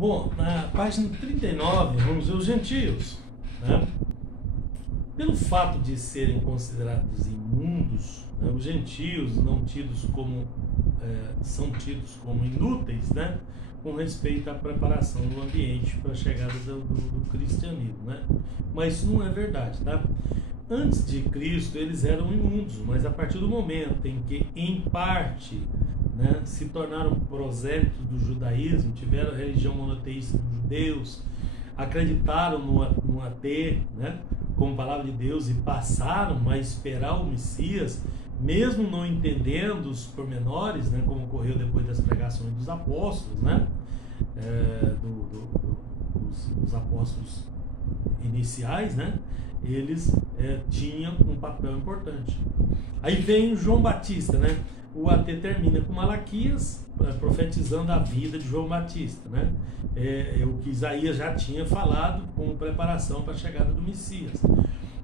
Bom, na página 39, vamos ver os gentios, né? Pelo fato de serem considerados imundos, né, os gentios não tidos como, são tidos como inúteis, né, com respeito à preparação do ambiente para a chegada do cristianismo, né? Mas isso não é verdade, tá? Antes de Cristo eles eram imundos, mas a partir do momento em que, em parte, né, se tornaram prosélitos do judaísmo, tiveram a religião monoteísta dos judeus, acreditaram no AT, né, como palavra de Deus, e passaram a esperar o Messias, mesmo não entendendo os pormenores, né, como ocorreu depois das pregações dos apóstolos, né, dos apóstolos iniciais, né, eles tinham um papel importante. Aí vem João Batista, né? O AT termina com Malaquias, profetizando a vida de João Batista, né? É o que Isaías já tinha falado como preparação para a chegada do Messias.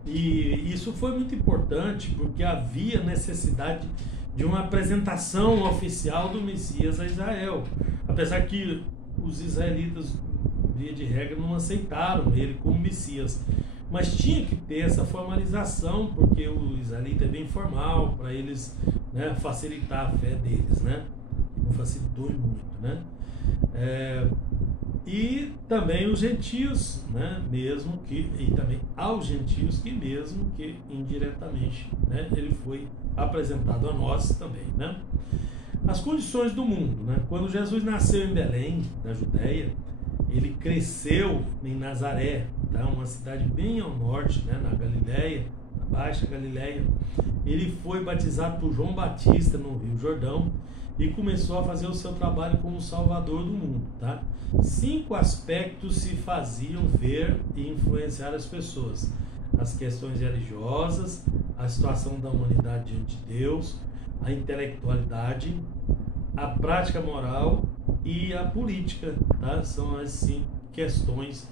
E isso foi muito importante porque havia necessidade de uma apresentação oficial do Messias a Israel. Apesar que os israelitas, via de regra, não aceitaram ele como Messias. Mas tinha que ter essa formalização, porque o israelita é bem formal, para eles, né, facilitar a fé deles, né? Não facilitou muito, né? E também os gentios, né, mesmo que, e também aos gentios que mesmo que indiretamente, né, ele foi apresentado a nós também, né? As condições do mundo, né? Quando Jesus nasceu em Belém, na Judéia, ele cresceu em Nazaré, tá? Uma cidade bem ao norte, né? Na Galileia, na Baixa Galileia. Ele foi batizado por João Batista no Rio Jordão e começou a fazer o seu trabalho como Salvador do mundo, tá? 5 aspectos se faziam ver e influenciar as pessoas: as questões religiosas, a situação da humanidade diante de Deus, a intelectualidade, a prática moral e a política, tá? São as 5 questões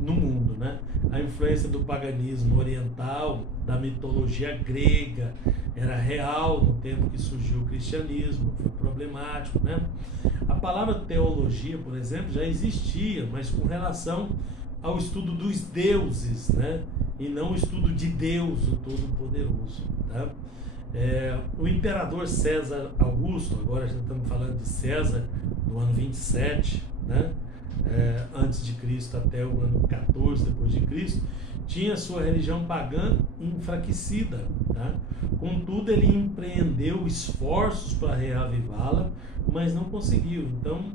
no mundo, né? A influência do paganismo oriental, da mitologia grega, era real no tempo que surgiu o cristianismo, foi problemático, né? A palavra teologia, por exemplo, já existia, mas com relação ao estudo dos deuses, né? E não o estudo de Deus, o Todo-Poderoso, tá? O imperador César Augusto, agora já estamos falando de César, do ano 27, né? Antes de Cristo até o ano 14 depois de Cristo, tinha sua religião pagã enfraquecida, tá? Contudo, ele empreendeu esforços para reavivá-la, mas não conseguiu. Então,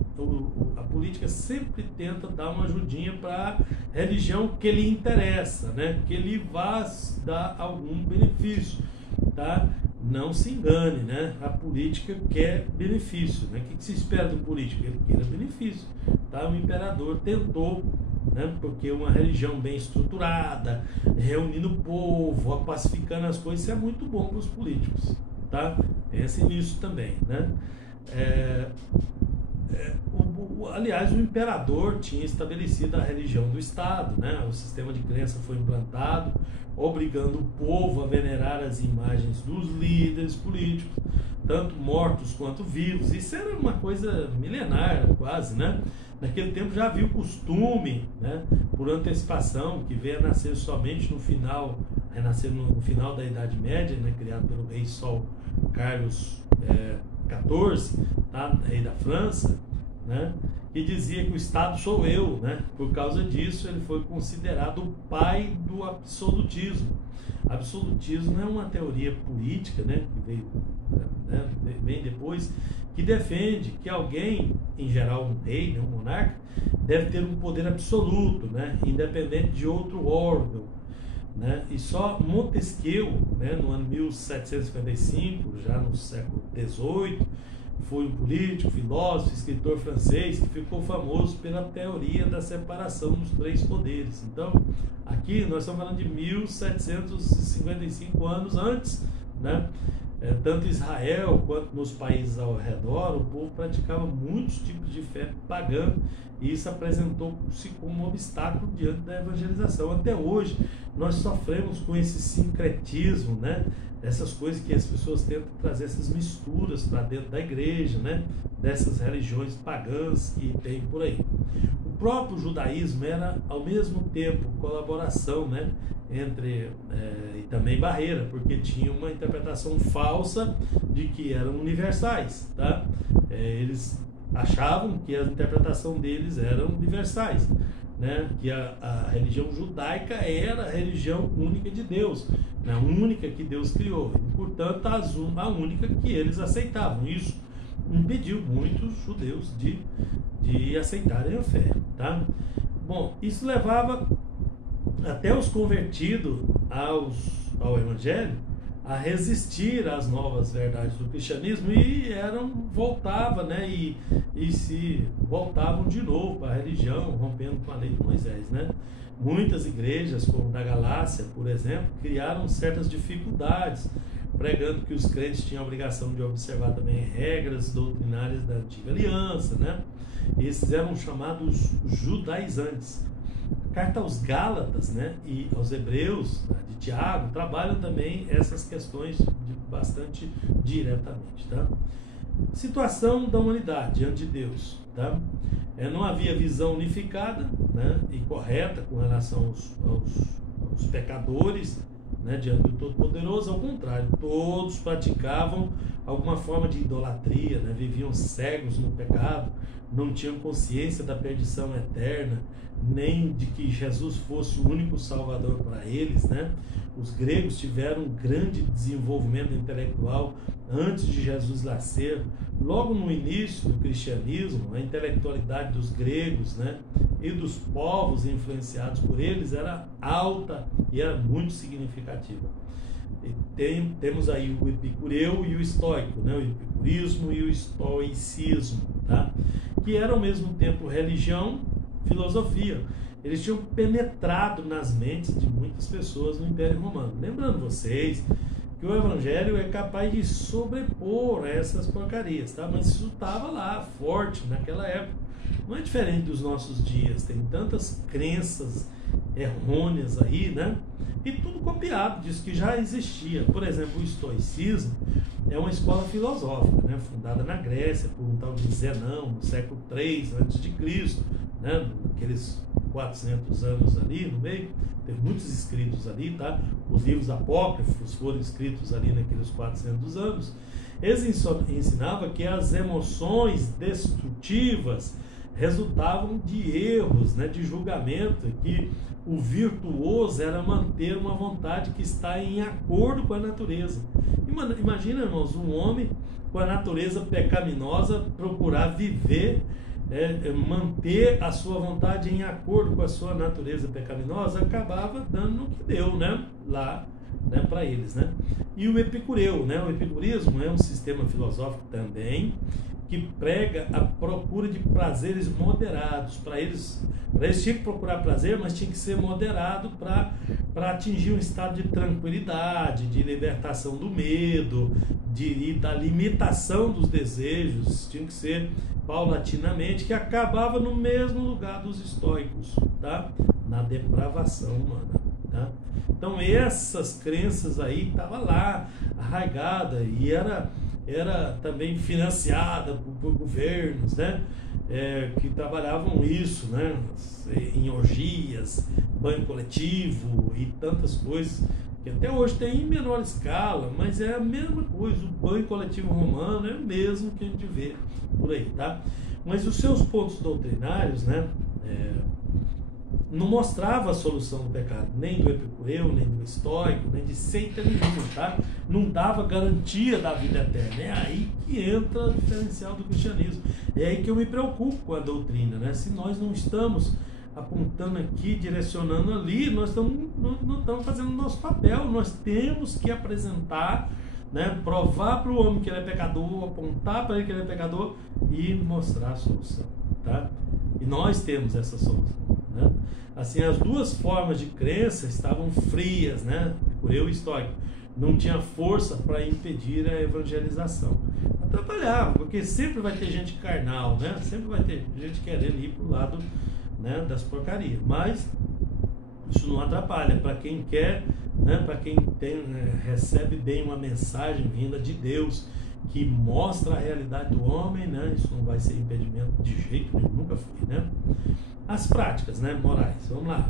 a política sempre tenta dar uma ajudinha para a religião que lhe interessa, né? Que lhe vá dar algum benefício, tá? Não se engane, né? A política quer benefício, né? O que se espera do político? Ele queira benefício, tá? O imperador tentou, né? Porque uma religião bem estruturada, reunindo o povo, pacificando as coisas, isso é muito bom para os políticos, tá? Pense nisso também, né? Aliás, o imperador tinha estabelecido a religião do Estado, né? O sistema de crença foi implantado, obrigando o povo a venerar as imagens dos líderes políticos, tanto mortos quanto vivos. Isso era uma coisa milenar, quase, né? Naquele tempo já havia o costume, né, por antecipação, que veio a nascer somente no final, renascer no final da Idade Média, né, criado pelo rei Sol Carlos XIV, tá? Rei da França, né, que dizia que o Estado sou eu, né? Por causa disso ele foi considerado o pai do absolutismo. Absolutismo é uma teoria política, né, que veio, né, bem depois, que defende que alguém, em geral um rei, né, um monarca, deve ter um poder absoluto, né, independente de outro órgão, né? E só Montesquieu, né, no ano 1755, já no século XVIII, foi um político, filósofo, escritor francês que ficou famoso pela teoria da separação dos 3 poderes. Então, aqui nós estamos falando de 1755 anos antes, né? Tanto em Israel quanto nos países ao redor, o povo praticava muitos tipos de fé pagã, e isso apresentou-se como um obstáculo diante da evangelização. Até hoje nós sofremos com esse sincretismo, né? Essas coisas que as pessoas tentam trazer, essas misturas para dentro da igreja, né? Dessas religiões pagãs que tem por aí. próprio judaísmo era ao mesmo tempo colaboração, né, entre e também barreira, porque tinha uma interpretação falsa de que eram universais, tá? Eles achavam que a interpretação deles eram universais, né? Que a religião judaica era a religião única de Deus, né? A única que Deus criou, e, portanto a única que eles aceitavam. Isso impediu muitos judeus de aceitarem a fé, tá? Bom, isso levava até os convertidos ao Evangelho a resistir às novas verdades do cristianismo e voltavam, né, e se voltavam de novo para a religião, rompendo com a lei de Moisés, né? Muitas igrejas, como da Galácia, por exemplo, criaram certas dificuldades, pregando que os crentes tinham a obrigação de observar também regras doutrinárias da antiga aliança, né? Esses eram chamados judaizantes. A carta aos Gálatas, né, e aos Hebreus, né, de Tiago, trabalham também essas questões bastante diretamente, tá? Situação da humanidade diante de Deus, tá? Não havia visão unificada, né, e correta com relação aos pecadores, né, diante do Todo-Poderoso. Ao contrário, todos praticavam alguma forma de idolatria, né, viviam cegos no pecado, não tinham consciência da perdição eterna, nem de que Jesus fosse o único salvador para eles, né? Os gregos tiveram um grande desenvolvimento intelectual antes de Jesus nascer. Logo no início do cristianismo, a intelectualidade dos gregos, né, e dos povos influenciados por eles era alta e era muito significativa. E temos aí o epicureu e o estoico, né? O epicurismo e o estoicismo, tá? Que era ao mesmo tempo religião, filosofia. Eles tinham penetrado nas mentes de muitas pessoas no Império Romano. Lembrando vocês que o Evangelho é capaz de sobrepor essas porcarias, tá? Mas isso estava lá, forte naquela época. Não é diferente dos nossos dias. Tem tantas crenças errôneas aí, né? E tudo copiado disso que já existia. Por exemplo, o estoicismo é uma escola filosófica, né, fundada na Grécia por um tal de Zenão, no século III a.C., né, aqueles 400 anos ali no meio. Tem muitos escritos ali, tá? Os livros apócrifos foram escritos ali naqueles 400 anos. Eles ensinavam que as emoções destrutivas resultavam de erros, né, de julgamento, que o virtuoso era manter uma vontade que está em acordo com a natureza. Imagina, irmãos, um homem com a natureza pecaminosa procurar viver, manter a sua vontade em acordo com a sua natureza pecaminosa, acabava dando no que deu, né, lá, né, para eles, né? E o epicureu, né? O epicurismo é um sistema filosófico também que prega a procura de prazeres moderados. Para eles tinha que procurar prazer, mas tinha que ser moderado para atingir um estado de tranquilidade, de libertação do medo, e da limitação dos desejos. Tinha que ser paulatinamente, que acabava no mesmo lugar dos estoicos, tá? Na depravação humana, tá? Então essas crenças aí estavam lá, arraigada, e era também financiada por governos, né, que trabalhavam isso, né, em orgias, banho coletivo e tantas coisas, que até hoje tem em menor escala, mas é a mesma coisa. O banho coletivo romano é o mesmo que a gente vê por aí, tá? Mas os seus pontos doutrinários, né, não mostrava a solução do pecado, nem do epicureu, nem do estoico, nem de seita nenhuma, tá? Não dava garantia da vida eterna. É aí que entra o diferencial do cristianismo. É aí que eu me preocupo com a doutrina, né? Se nós não estamos apontando aqui, direcionando ali, nós não estamos fazendo o nosso papel. Nós temos que apresentar, né, provar para o homem que ele é pecador, apontar para ele que ele é pecador e mostrar a solução, tá? E nós temos essa solução, né? Assim, as duas formas de crença estavam frias, né? Epicureu e estoico. Não tinha força para impedir a evangelização. Atrapalhava, porque sempre vai ter gente carnal, né? Sempre vai ter gente querendo ir para o lado, né, das porcarias. Mas isso não atrapalha para quem quer, né? Para quem recebe bem uma mensagem vinda de Deus, que mostra a realidade do homem, né? Isso não vai ser impedimento de jeito nenhum, nunca foi, né? As práticas, né, morais, vamos lá.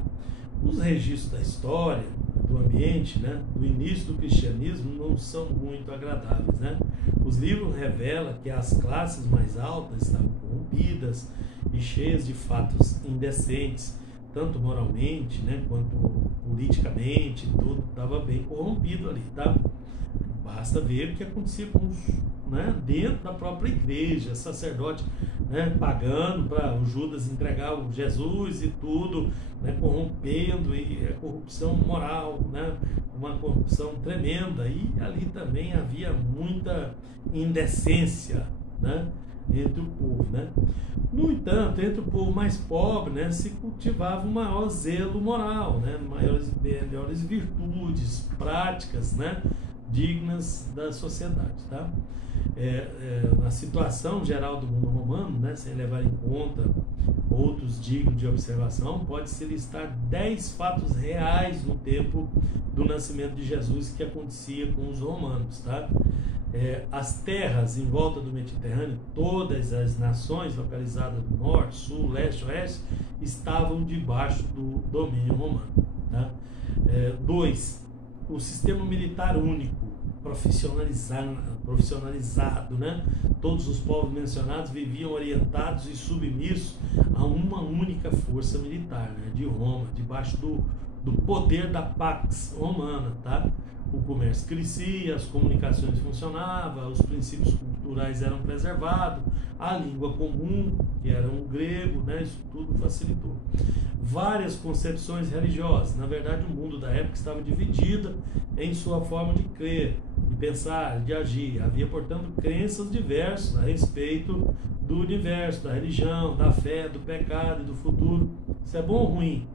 Os registros da história, do ambiente, né, do início do cristianismo não são muito agradáveis, né? Os livros revelam que as classes mais altas estavam corrompidas e cheias de fatos indecentes, tanto moralmente, né, quanto politicamente, tudo estava bem corrompido ali, tá? Basta ver o que acontecia com os, né, dentro da própria igreja, sacerdote, né, pagando para o Judas entregar o Jesus e tudo, né, corrompendo, e a corrupção moral, né, uma corrupção tremenda, e ali também havia muita indecência, né, entre o povo, né? No entanto, entre o povo mais pobre, né, se cultivava um maior zelo moral, né, melhores virtudes, práticas, né, dignas da sociedade, tá? Na situação geral do mundo romano, né, sem levar em conta outros dignos de observação, pode-se listar 10 fatos reais no tempo do nascimento de Jesus que acontecia com os romanos, tá? As terras em volta do Mediterrâneo, todas as nações localizadas no norte, sul, leste, oeste, estavam debaixo do domínio romano, tá? 2. O sistema militar único, profissionalizado, né? Todos os povos mencionados viviam orientados e submissos a uma única força militar, né, de Roma, debaixo do poder da Pax Romana, tá? O comércio crescia, as comunicações funcionavam, os princípios culturais eram preservados, a língua comum, que era o grego, né? Isso tudo facilitou. Várias concepções religiosas. Na verdade, o mundo da época estava dividido em sua forma de crer, de pensar, de agir. Havia, portanto, crenças diversas a respeito do universo, da religião, da fé, do pecado e do futuro. Isso é bom ou ruim?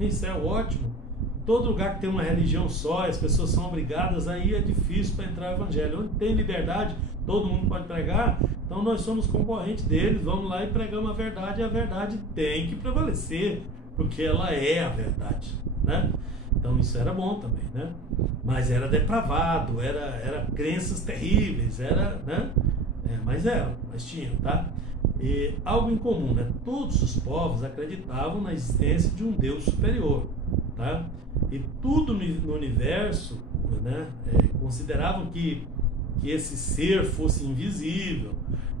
Isso é ótimo. Todo lugar que tem uma religião só, as pessoas são obrigadas, aí é difícil para entrar no evangelho. Onde tem liberdade, todo mundo pode pregar, então nós somos concorrentes deles, vamos lá e pregamos a verdade, e a verdade tem que prevalecer, porque ela é a verdade, né? Então isso era bom também, né? Mas era depravado, era crenças terríveis, era, né? Mas tinham, tá? E algo em comum, né? Todos os povos acreditavam na existência de um Deus superior, tá? E tudo no universo, né, consideravam que esse ser fosse invisível,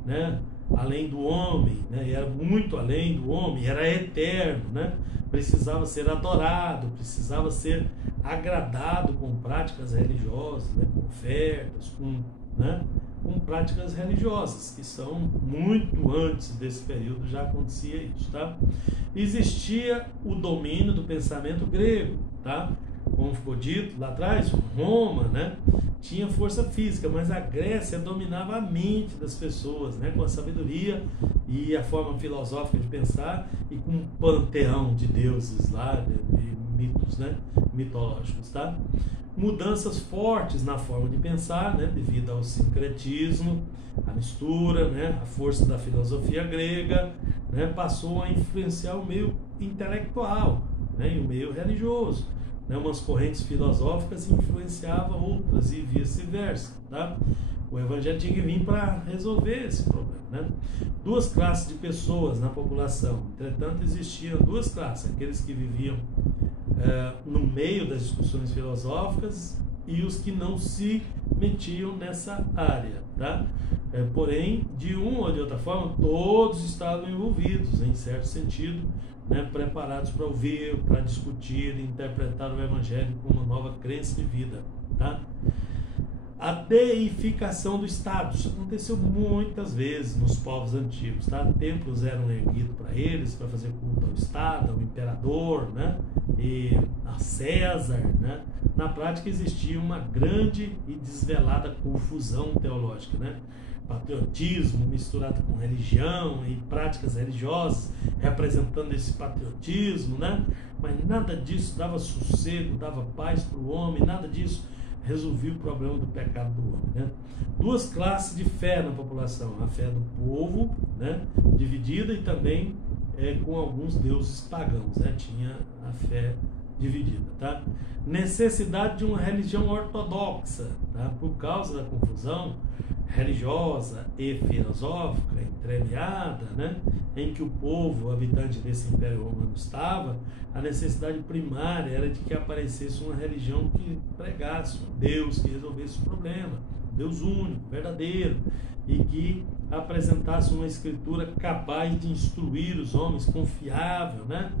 né, além do homem, né, era muito além do homem, era eterno, né, precisava ser adorado, precisava ser agradado com práticas religiosas, né, com ofertas, com práticas religiosas, que são muito antes desse período já acontecia isso, tá? Existia o domínio do pensamento grego, tá? Como ficou dito lá atrás, Roma, né, tinha força física, mas a Grécia dominava a mente das pessoas, né, com a sabedoria e a forma filosófica de pensar e com um panteão de deuses lá, de mitos, né, mitológicos, tá? Mudanças fortes na forma de pensar, né, devido ao sincretismo, a mistura, né, a força da filosofia grega, né, passou a influenciar o meio intelectual, né, e o meio religioso, né, umas correntes filosóficas influenciavam outras e vice-versa, tá? O evangelho tinha que vir para resolver esse problema, né? Duas classes de pessoas na população, entretanto existiam duas classes, aqueles que viviam no meio das discussões filosóficas e os que não se metiam nessa área, tá? Porém, de uma ou de outra forma, todos estavam envolvidos, em certo sentido, né, preparados para ouvir, para discutir e interpretar o evangelho como uma nova crença de vida, tá? A deificação do Estado, isso aconteceu muitas vezes nos povos antigos, tá? Templos eram erguidos para eles, para fazer culto ao Estado, ao imperador, né? E a César, né? Na prática existia uma grande e desvelada confusão teológica, né? Patriotismo misturado com religião e práticas religiosas representando esse patriotismo, né? Mas nada disso dava sossego, dava paz para o homem, nada disso resolvia o problema do pecado do homem, né? Duas classes de fé na população, a fé do povo, né, dividida, e também com alguns deuses pagãos, né? Tinha a fé dividida, tá? Necessidade de uma religião ortodoxa, tá? Por causa da confusão religiosa e filosófica entremeada, né? Em que o povo habitante desse Império Romano estava, a necessidade primária era de que aparecesse uma religião que pregasse um Deus que resolvesse o problema, Deus único, verdadeiro, e que apresentasse uma escritura capaz de instruir os homens, confiável, né?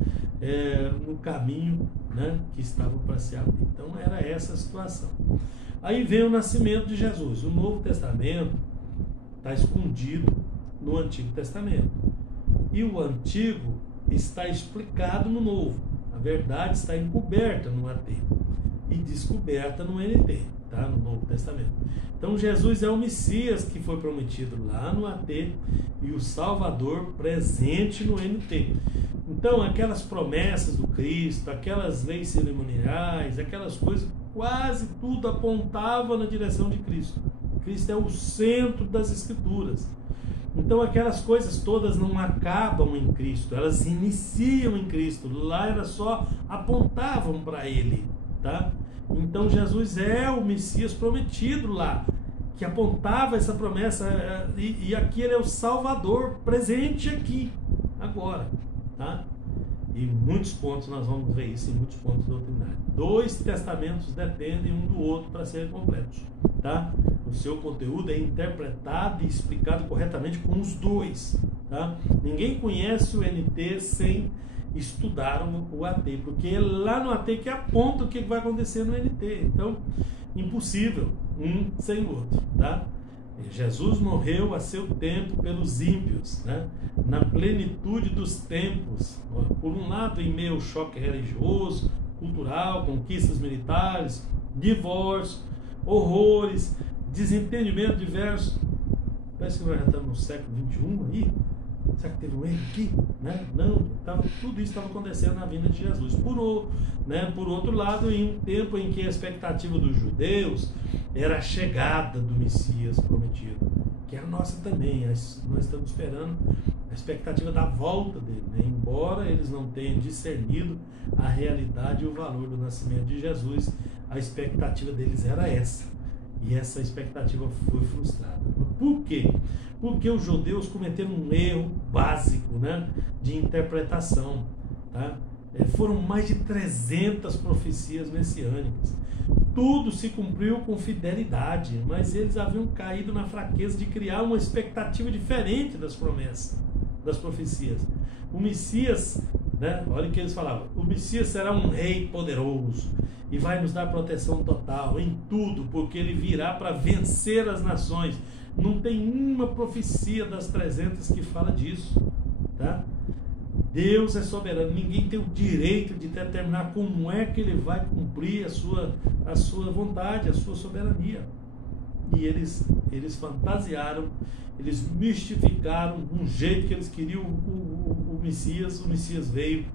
No caminho, né? Que estavam para se abrir. Então era essa a situação. Aí vem o nascimento de Jesus. O Novo Testamento está escondido no Antigo Testamento. E o Antigo está explicado no Novo. A verdade está encoberta no AT e descoberta no NT, tá? No Novo Testamento. Então Jesus é o Messias que foi prometido lá no AT e o Salvador presente no NT. Então aquelas promessas do Cristo, aquelas leis cerimoniais, aquelas coisas, quase tudo apontava na direção de Cristo. Cristo é o centro das Escrituras. Então aquelas coisas todas não acabam em Cristo, elas iniciam em Cristo. Lá era só apontavam para Ele, tá? Então Jesus é o Messias prometido lá, que apontava essa promessa, e aqui Ele é o Salvador, presente aqui, agora, tá? E muitos pontos nós vamos ver isso, em muitos pontos doutrinários. 2 testamentos dependem um do outro para serem completos, tá? O seu conteúdo é interpretado e explicado corretamente com os dois, tá? Ninguém conhece o NT sem estudar o AT, porque é lá no AT que aponta o que vai acontecer no NT. Então, impossível um sem o outro, tá? Jesus morreu a seu tempo pelos ímpios, né? Na plenitude dos tempos, por um lado em meio ao choque religioso, cultural, conquistas militares, divórcio, horrores, desentendimento diverso. Parece que nós já estamos no século XXI aí. Será que teve um erro aqui? Né? Não, tudo isso estava acontecendo na vinda de Jesus. Por outro lado, em um tempo em que a expectativa dos judeus era a chegada do Messias prometido, que é a nossa também. Nós estamos esperando a expectativa da volta dele, né? Embora eles não tenham discernido a realidade e o valor do nascimento de Jesus, a expectativa deles era essa. E essa expectativa foi frustrada. Por quê? Porque os judeus cometeram um erro básico, né, de interpretação, tá? Foram mais de 300 profecias messiânicas. Tudo se cumpriu com fidelidade, mas eles haviam caído na fraqueza de criar uma expectativa diferente das promessas, das profecias. O Messias, né, olha o que eles falavam: o Messias será um rei poderoso e vai nos dar proteção total em tudo, porque ele virá para vencer as nações. Não tem uma profecia das 300 que fala disso, tá? Deus é soberano, ninguém tem o direito de determinar como é que ele vai cumprir a sua vontade, a sua soberania. E eles fantasiaram, eles mistificaram um jeito que eles queriam o Messias. O Messias veio,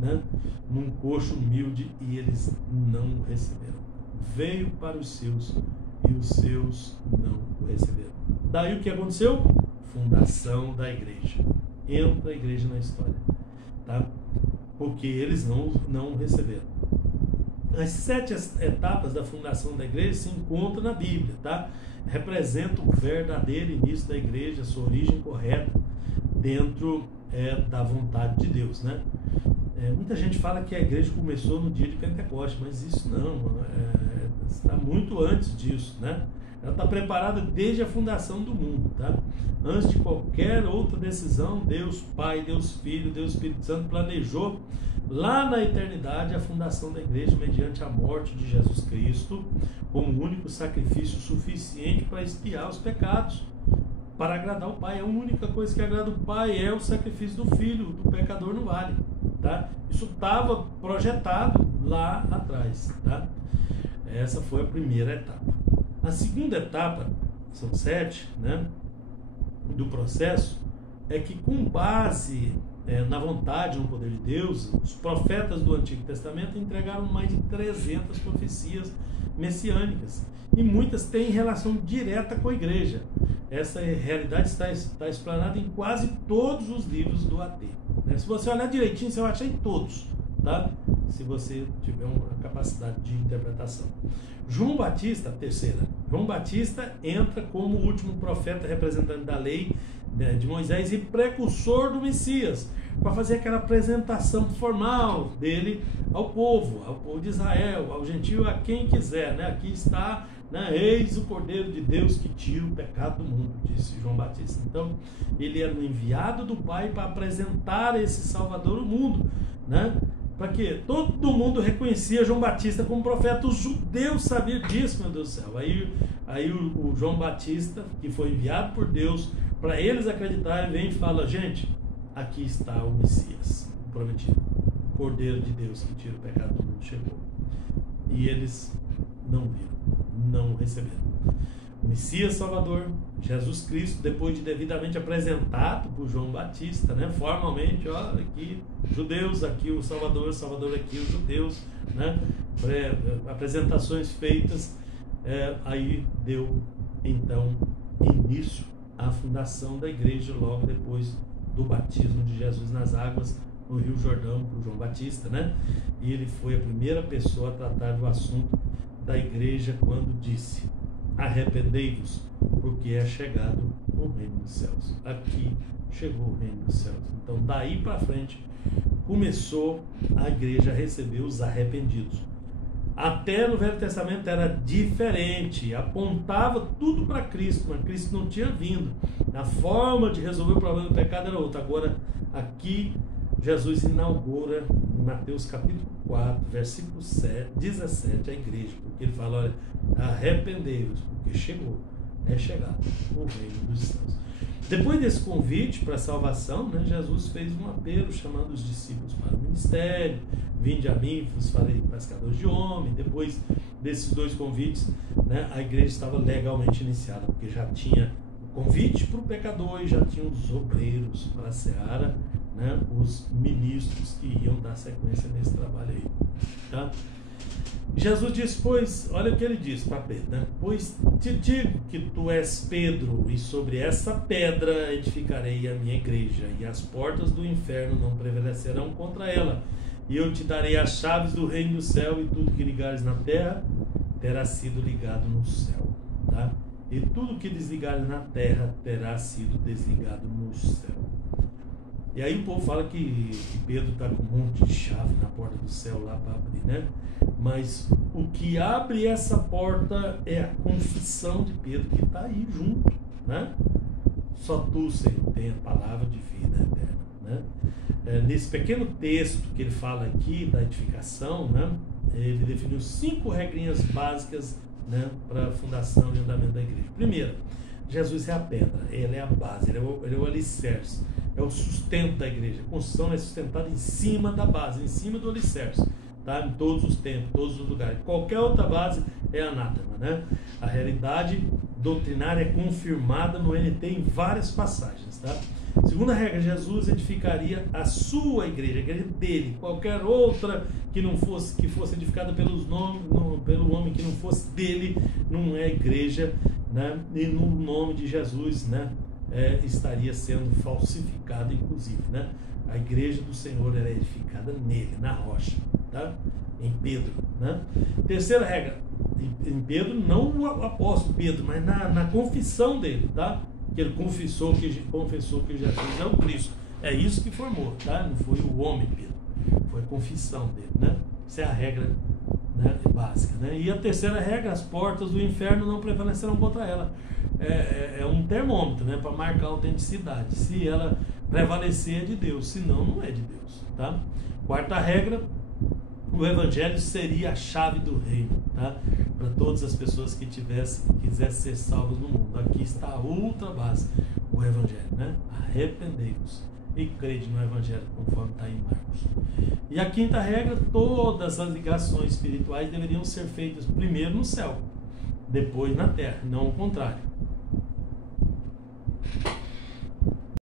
né, num coxo humilde, e eles não o receberam. Veio para os seus e os seus não o receberam. Daí o que aconteceu? Fundação da igreja. Entra a igreja na história, tá? Porque eles não o receberam. As 7 etapas da fundação da igreja se encontram na Bíblia, tá? Representam o verdadeiro início da igreja, a sua origem correta dentro da vontade de Deus, né? Muita gente fala que a igreja começou no dia de Pentecostes, mas isso não, está muito antes disso, né? Ela está preparada desde a fundação do mundo, tá? Antes de qualquer outra decisão, Deus Pai, Deus Filho, Deus Espírito Santo planejou lá na eternidade a fundação da igreja mediante a morte de Jesus Cristo como o único sacrifício suficiente para expiar os pecados, para agradar o Pai. A única coisa que agrada o Pai é o sacrifício do Filho, do pecador não vale, tá? Isso estava projetado lá atrás, tá? Essa foi a primeira etapa. A segunda etapa, são 7, né, do processo, é que com base na vontade e no poder de Deus, os profetas do Antigo Testamento entregaram mais de 300 profecias messiânicas, e muitas têm relação direta com a igreja. Essa realidade está explanada em quase todos os livros do AT, né? Se você olhar direitinho, você vai achar em todos, tá? Se você tiver uma capacidade de interpretação. João Batista, terceira, João Batista entra como o último profeta representante da lei de Moisés e precursor do Messias, para fazer aquela apresentação formal dele ao povo de Israel, ao gentio, a quem quiser, né? Aqui está, né? Eis o Cordeiro de Deus que tira o pecado do mundo, disse João Batista. Então, ele era o enviado do Pai para apresentar esse Salvador ao mundo, né? Para quê? Todo mundo reconhecia João Batista como profeta. Os judeus sabiam disso, meu Deus do céu. Aí o João Batista, que foi enviado por Deus para eles acreditarem, vem e fala: gente, aqui está o Messias prometido, o Cordeiro de Deus que tira o pecado do mundo, chegou. E eles não viram, não receberam. O Messias Salvador, Jesus Cristo, depois de devidamente apresentado por João Batista, né, formalmente, ó, aqui judeus, aqui o Salvador, Salvador aqui os judeus, né, apresentações feitas, aí deu então início à fundação da igreja logo depois do batismo de Jesus nas águas no Rio Jordão por João Batista, né? E ele foi a primeira pessoa a tratar do assunto da igreja quando disse: arrependei-vos, porque é chegado o reino dos céus. Aqui chegou o reino dos céus. Então daí para frente começou a igreja a receber os arrependidos. Até no Velho Testamento era diferente, apontava tudo para Cristo, mas Cristo não tinha vindo. A forma de resolver o problema do pecado era outra. Agora, aqui, Jesus inaugura, em Mateus capítulo 4, versículo 17, a igreja, porque ele fala: olha, arrependei-vos, porque chegou, é chegado o reino dos céus. Depois desse convite para a salvação, né, Jesus fez um apelo chamando os discípulos para o ministério: vinde a mim, vos farei pescadores de homens. Depois desses dois convites, né, a igreja estava legalmente iniciada, porque já tinha o convite para o pecador e já tinha os obreiros para a seara, né, os ministros que iam dar sequência nesse trabalho aí, tá? Jesus disse, pois, olha o que ele disse para Pedro, né? Pois te digo que tu és Pedro, e sobre essa pedra edificarei a minha igreja, e as portas do inferno não prevalecerão contra ela. E eu te darei as chaves do reino do céu, e tudo que ligares na terra terá sido ligado no céu, tá? E tudo que desligares na terra terá sido desligado no céu. E aí o povo fala que Pedro está com um monte de chave na porta do céu lá para abrir, né? Mas o que abre essa porta é a confissão de Pedro, que está aí junto, né? Só tu, Senhor, tem a palavra de vida eterna, né? Nesse pequeno texto que ele fala aqui da edificação, né? Ele definiu 5 regrinhas básicas, né, para a fundação e andamento da igreja. Primeiro, Jesus é a pedra, ele é a base, ele é o alicerce, é o sustento da igreja. A construção é sustentada em cima da base, em cima do alicerce, tá? Em todos os tempos, em todos os lugares. Qualquer outra base é anátema, né? A realidade doutrinária é confirmada no NT em várias passagens, tá? Segunda regra, Jesus edificaria a sua igreja, a igreja dele. Qualquer outra que fosse edificada pelo homem que não fosse dele, não é igreja, né? E no nome de Jesus, né, estaria sendo falsificado, inclusive, né? A igreja do Senhor era edificada nele, na rocha, tá? Em Pedro, né? Terceira regra, em Pedro, não o apóstolo Pedro, mas na confissão dele, tá? Que ele confessou que Jesus é o Cristo. É isso que formou, tá? Não foi o homem Pedro, foi a confissão dele, né? Essa é a regra, né, básica, né? E a terceira regra, as portas do inferno não prevalecerão contra ela. É um termômetro, né, para marcar a autenticidade. Se ela prevalecer, é de Deus, se não, não é de Deus, tá? Quarta regra, o evangelho seria a chave do reino, tá? Para todas as pessoas que quisessem ser salvas no mundo. Aqui está a outra base, o evangelho, né? Arrependei-vos e crede no evangelho, conforme está em Marcos. E a quinta regra, todas as ligações espirituais deveriam ser feitas primeiro no céu, depois na terra, não o contrário.